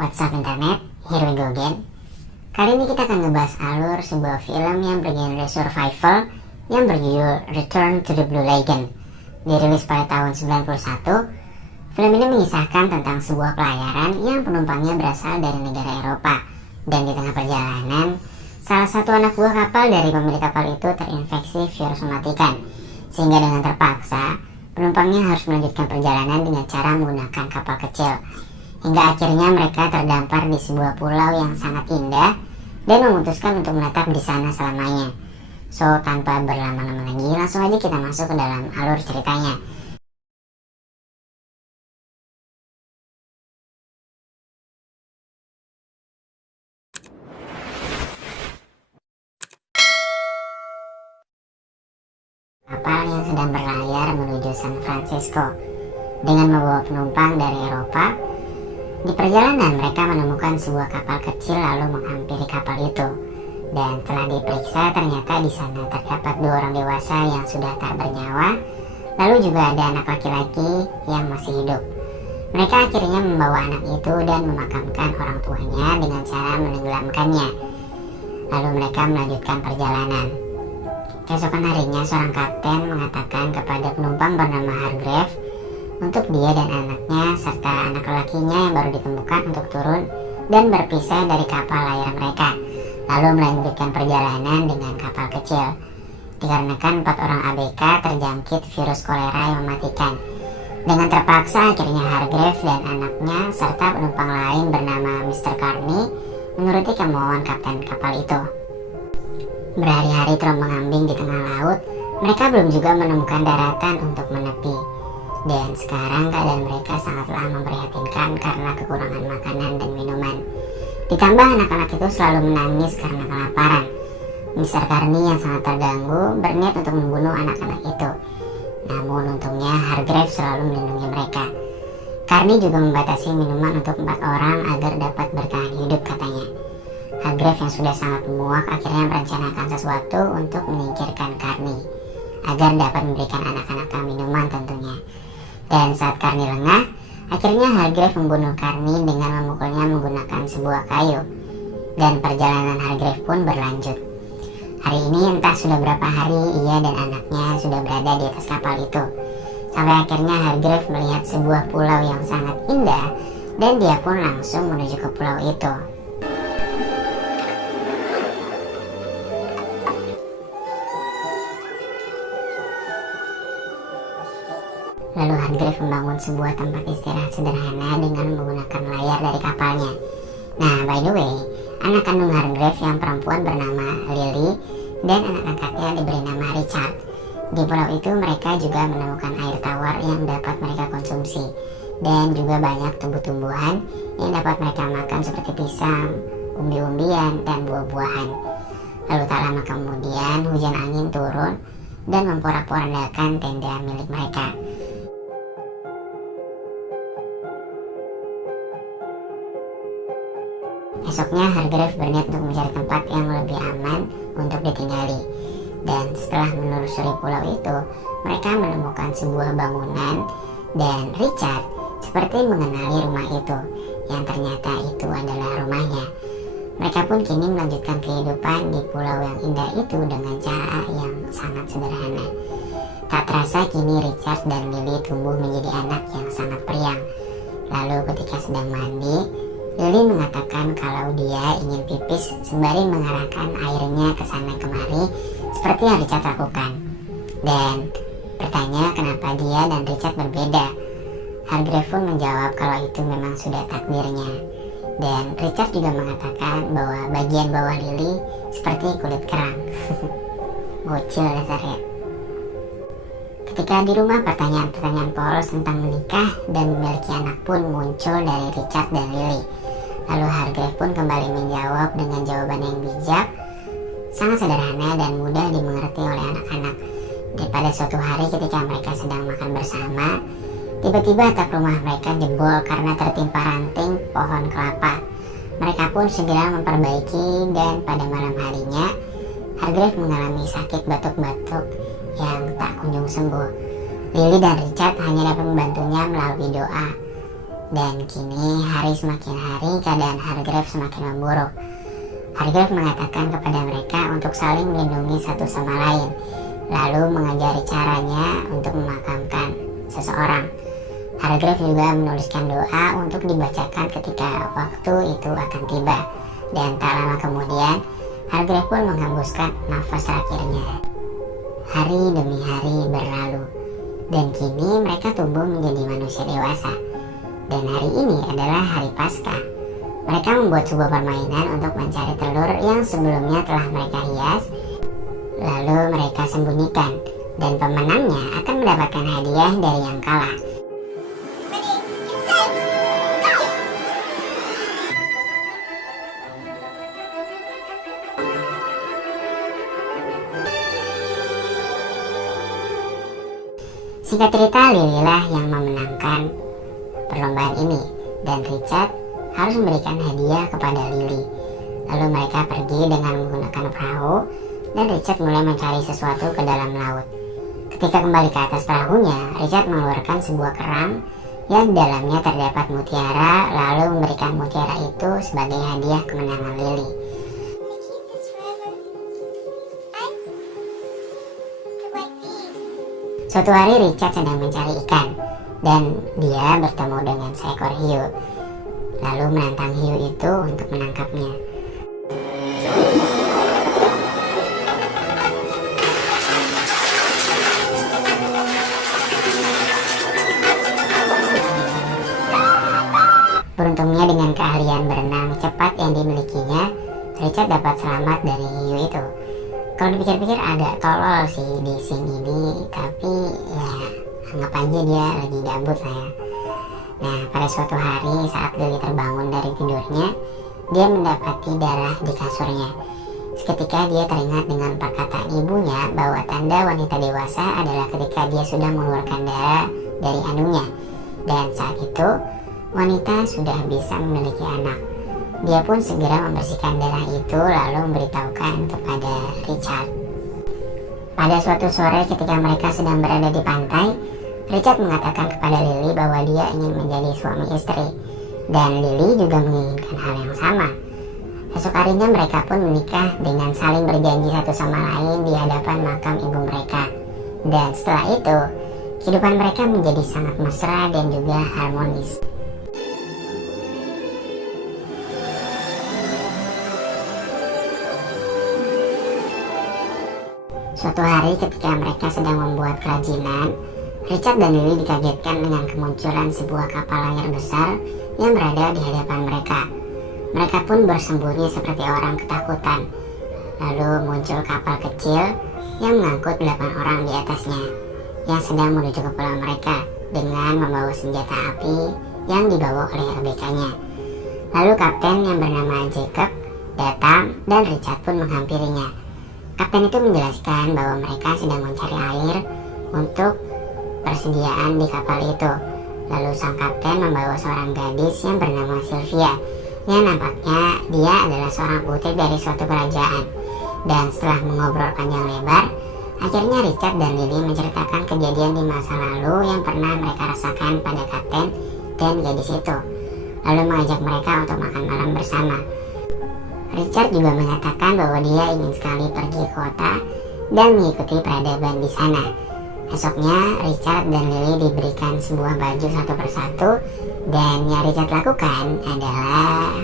What's up internet, here we go again. Kali ini kita akan ngebahas alur sebuah film yang bergenre survival yang berjudul Return to the Blue Lagoon. Dirilis pada tahun 91, film ini mengisahkan tentang sebuah pelayaran yang penumpangnya berasal dari negara Eropa. Dan di tengah perjalanan, salah satu anak buah kapal dari pemilik kapal itu terinfeksi virus mematikan. Sehingga dengan terpaksa, penumpangnya harus melanjutkan perjalanan dengan cara menggunakan kapal kecil. Hingga akhirnya mereka terdampar di sebuah pulau yang sangat indah dan memutuskan untuk menetap di sana selamanya. So, tanpa berlama-lama lagi, langsung aja kita masuk ke dalam alur ceritanya. Kapal yang sedang berlayar menuju San Francisco dengan membawa penumpang dari Eropa. Di perjalanan mereka menemukan sebuah kapal kecil lalu menghampiri kapal itu. Dan setelah diperiksa ternyata di sana terdapat 2 orang dewasa yang sudah tak bernyawa. Lalu juga ada anak laki-laki yang masih hidup. Mereka akhirnya membawa anak itu dan memakamkan orang tuanya dengan cara menenggelamkannya. Lalu mereka melanjutkan perjalanan. Keesokan harinya seorang kapten mengatakan kepada penumpang bernama Hargrave untuk dia dan anaknya serta anak lelakinya yang baru ditemukan untuk turun dan berpisah dari kapal layar mereka, lalu melanjutkan perjalanan dengan kapal kecil. Dikarenakan 4 orang ABK terjangkit virus kolera yang mematikan. Dengan terpaksa akhirnya Hargrave dan anaknya serta penumpang lain bernama Mr. Carney menuruti kemauan kapten kapal itu. Berhari-hari terombang-ambing di tengah laut, mereka belum juga menemukan daratan untuk menepi. Dan sekarang keadaan mereka sangatlah memprihatinkan karena kekurangan makanan dan minuman. Ditambah anak-anak itu selalu menangis karena kelaparan. Mr. Carney yang sangat terganggu berniat untuk membunuh anak-anak itu. Namun untungnya Hargrave selalu melindungi mereka. Carney juga membatasi minuman untuk 4 orang agar dapat bertahan hidup katanya. Hargrave yang sudah sangat muak akhirnya merencanakan sesuatu untuk menyingkirkan Carney agar dapat memberikan anak-anak minuman tentunya. Dan saat Carney lengah, akhirnya Hargrave membunuh Carney dengan memukulnya menggunakan sebuah kayu. Dan perjalanan Hargrave pun berlanjut. Hari ini entah sudah berapa hari ia dan anaknya sudah berada di atas kapal itu. Sampai akhirnya Hargrave melihat sebuah pulau yang sangat indah dan dia pun langsung menuju ke pulau itu. Lalu Hargrave membangun sebuah tempat istirahat sederhana dengan menggunakan layar dari kapalnya. Nah, by the way, anak kandung Hargrave yang perempuan bernama Lily dan anak angkatnya diberi nama Richard. Di pulau itu mereka juga menemukan air tawar yang dapat mereka konsumsi dan juga banyak tumbuh-tumbuhan yang dapat mereka makan seperti pisang, umbi-umbian, dan buah-buahan. Lalu tak lama kemudian hujan angin turun dan memporak-porandakan tenda milik mereka. Esoknya Hargrave berniat untuk mencari tempat yang lebih aman untuk ditinggali. Dan setelah menelusuri pulau itu, mereka menemukan sebuah bangunan dan Richard seperti mengenali rumah itu, yang ternyata itu adalah rumahnya. Mereka pun kini melanjutkan kehidupan di pulau yang indah itu dengan cara yang sangat sederhana. Tak terasa kini Richard dan Lily tumbuh menjadi anak yang sangat periang. Lalu ketika sedang mandi, Lily mengatakan kalau dia ingin pipis sembari mengarahkan airnya ke sana kemari seperti yang Richard lakukan. Dan bertanya kenapa dia dan Richard berbeda. Hargrave pun menjawab kalau itu memang sudah takdirnya. Dan Richard juga mengatakan bahwa bagian bawah Lily seperti kulit kerang. Bocil dasarnya. Ketika di rumah, pertanyaan-pertanyaan polos tentang menikah dan memiliki anak pun muncul dari Richard dan Lily. Lalu Hargrave pun kembali menjawab dengan jawaban yang bijak, sangat sederhana dan mudah dimengerti oleh anak-anak. Dan pada suatu hari ketika mereka sedang makan bersama, tiba-tiba atap rumah mereka jebol karena tertimpa ranting pohon kelapa. Mereka pun segera memperbaiki dan pada malam harinya, Hargrave mengalami sakit batuk-batuk yang tak kunjung sembuh. Lily dan Richard hanya dapat membantunya melalui doa. Dan kini hari semakin hari keadaan Hargrave semakin memburuk. Hargrave mengatakan kepada mereka untuk saling melindungi satu sama lain, lalu mengajari caranya untuk memakamkan seseorang. Hargrave juga menuliskan doa untuk dibacakan ketika waktu itu akan tiba. Dan tak lama kemudian, Hargrave pun menghembuskan nafas terakhirnya. Hari demi hari berlalu, dan kini mereka tumbuh menjadi manusia dewasa. Dan hari ini adalah hari Paskah. Mereka membuat sebuah permainan untuk mencari telur yang sebelumnya telah mereka hias, lalu mereka sembunyikan, dan pemenangnya akan mendapatkan hadiah dari yang kalah. Singkat cerita, Lily lah yang memenangkan perlombaan ini, dan Richard harus memberikan hadiah kepada Lily. Lalu mereka pergi dengan menggunakan perahu, dan Richard mulai mencari sesuatu ke dalam laut. Ketika kembali ke atas perahunya, Richard mengeluarkan sebuah kerang yang di dalamnya terdapat mutiara, lalu memberikan mutiara itu sebagai hadiah kemenangan Lily. Suatu hari Richard sedang mencari ikan, dan dia bertemu dengan seekor hiu, lalu menantang hiu itu untuk menangkapnya. Beruntungnya dengan keahlian berenang cepat yang dimilikinya, Richard dapat selamat dari hiu itu. Kalau dipikir-pikir agak tolol sih di scene ini, tapi ya anggap aja dia lagi gabut lah ya. Nah, pada suatu hari saat Lily terbangun dari tidurnya, dia mendapati darah di kasurnya. Seketika dia teringat dengan perkataan ibunya bahwa tanda wanita dewasa adalah ketika dia sudah mengeluarkan darah dari anunya. Dan saat itu, wanita sudah bisa memiliki anak. Dia pun segera membersihkan darah itu lalu memberitahukan kepada Richard. Pada suatu sore ketika mereka sedang berada di pantai, Richard mengatakan kepada Lily bahwa dia ingin menjadi suami istri, dan Lily juga menginginkan hal yang sama. Esok harinya mereka pun menikah dengan saling berjanji satu sama lain di hadapan makam ibu mereka. Dan setelah itu, kehidupan mereka menjadi sangat mesra dan juga harmonis. Suatu hari ketika mereka sedang membuat kerajinan, Richard dan Lily dikagetkan dengan kemunculan sebuah kapal layar besar yang berada di hadapan mereka. Mereka pun bersembunyi seperti orang ketakutan. Lalu muncul kapal kecil yang mengangkut 8 orang di atasnya, yang sedang menuju ke pulau mereka dengan membawa senjata api yang dibawa oleh ABK-nya. Lalu kapten yang bernama Jacob datang dan Richard pun menghampirinya. Kapten itu menjelaskan bahwa mereka sedang mencari air untuk persediaan di kapal itu. Lalu sang kapten membawa seorang gadis yang bernama Sylvia, yang nampaknya dia adalah seorang putri dari suatu kerajaan. Dan setelah mengobrol panjang lebar, akhirnya Richard dan Lily menceritakan kejadian di masa lalu yang pernah mereka rasakan pada kapten dan gadis itu, lalu mengajak mereka untuk makan malam bersama. Richard juga mengatakan bahwa dia ingin sekali pergi ke kota dan mengikuti peradaban di sana. Esoknya, Richard dan Lily diberikan sebuah baju satu persatu, dan yang Richard lakukan adalah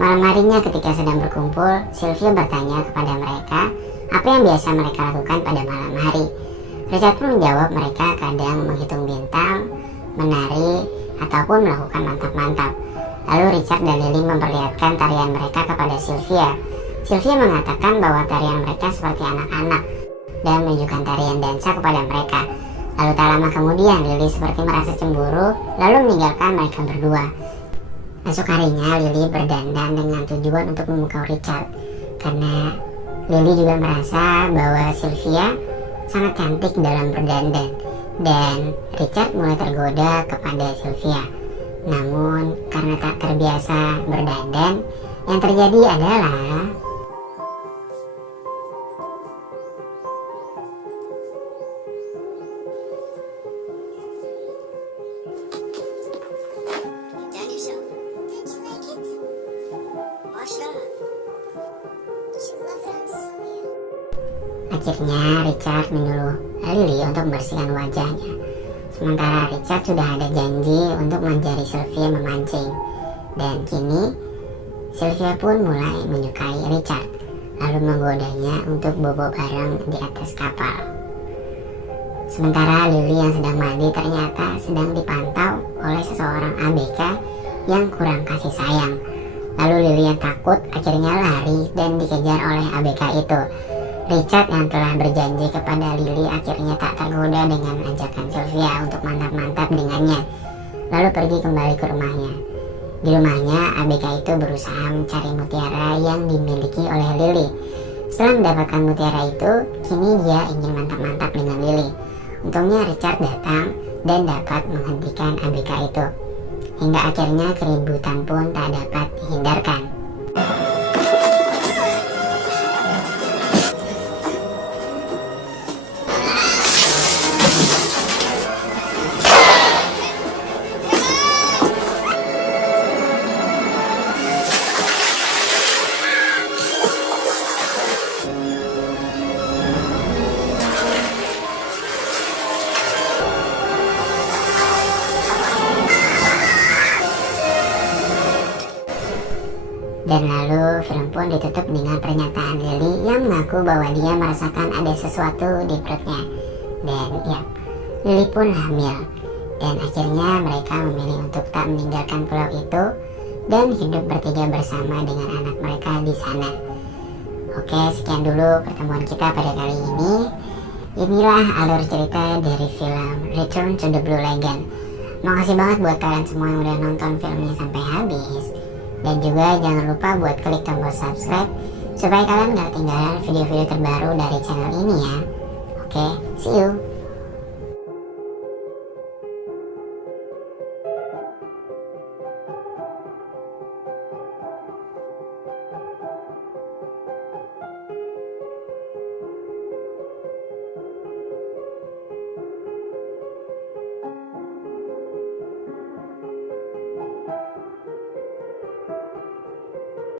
malam harinya ketika sedang berkumpul, Sylvia bertanya kepada mereka apa yang biasa mereka lakukan pada malam hari. Richard pun menjawab mereka kadang menghitung bintang, menari, ataupun melakukan mantap-mantap. Lalu Richard dan Lily memperlihatkan tarian mereka kepada Sylvia. Sylvia mengatakan bahwa tarian mereka seperti anak-anak dan menunjukkan tarian dansa kepada mereka. Lalu tak lama kemudian Lily seperti merasa cemburu, lalu meninggalkan mereka berdua. Esok harinya Lily berdandan dengan tujuan untuk memukau Richard, karena Lily juga merasa bahwa Sylvia sangat cantik dalam berdandan, dan Richard mulai tergoda kepada Sylvia. Namun karena tak terbiasa berdandan, yang terjadi adalah akhirnya Richard menyuruh Lily untuk membersihkan wajahnya. Sementara Richard sudah ada janji untuk mengajari Sylvia memancing, dan kini Sylvia pun mulai menyukai Richard, lalu menggodanya untuk bobo bareng di atas kapal. Sementara Lily yang sedang mandi ternyata sedang dipantau oleh seseorang ABK yang kurang kasih sayang. Lalu Lily yang takut akhirnya lari dan dikejar oleh ABK itu. Richard yang telah berjanji kepada Lily akhirnya tak tergoda dengan ajakan Sylvia untuk mantap-mantap dengannya, lalu pergi kembali ke rumahnya. Di rumahnya, ABK itu berusaha mencari mutiara yang dimiliki oleh Lily. Setelah mendapatkan mutiara itu, kini dia ingin mantap-mantap dengan Lily. Untungnya Richard datang dan dapat menghentikan ABK itu, hingga akhirnya keributan pun tak dapat dihindarkan. Dan lalu film pun ditutup dengan pernyataan Lily yang mengaku bahwa dia merasakan ada sesuatu di perutnya. Dan ya, Lily pun hamil. Dan akhirnya mereka memilih untuk tak meninggalkan pulau itu dan hidup bertiga bersama dengan anak mereka di sana. Oke, sekian dulu pertemuan kita pada kali ini. Inilah alur cerita dari film Return to the Blue Lagoon. Makasih banget buat kalian semua yang udah nonton filmnya sampai habis. Dan juga jangan lupa buat klik tombol subscribe supaya kalian gak ketinggalan video-video terbaru dari channel ini ya. Oke, see you.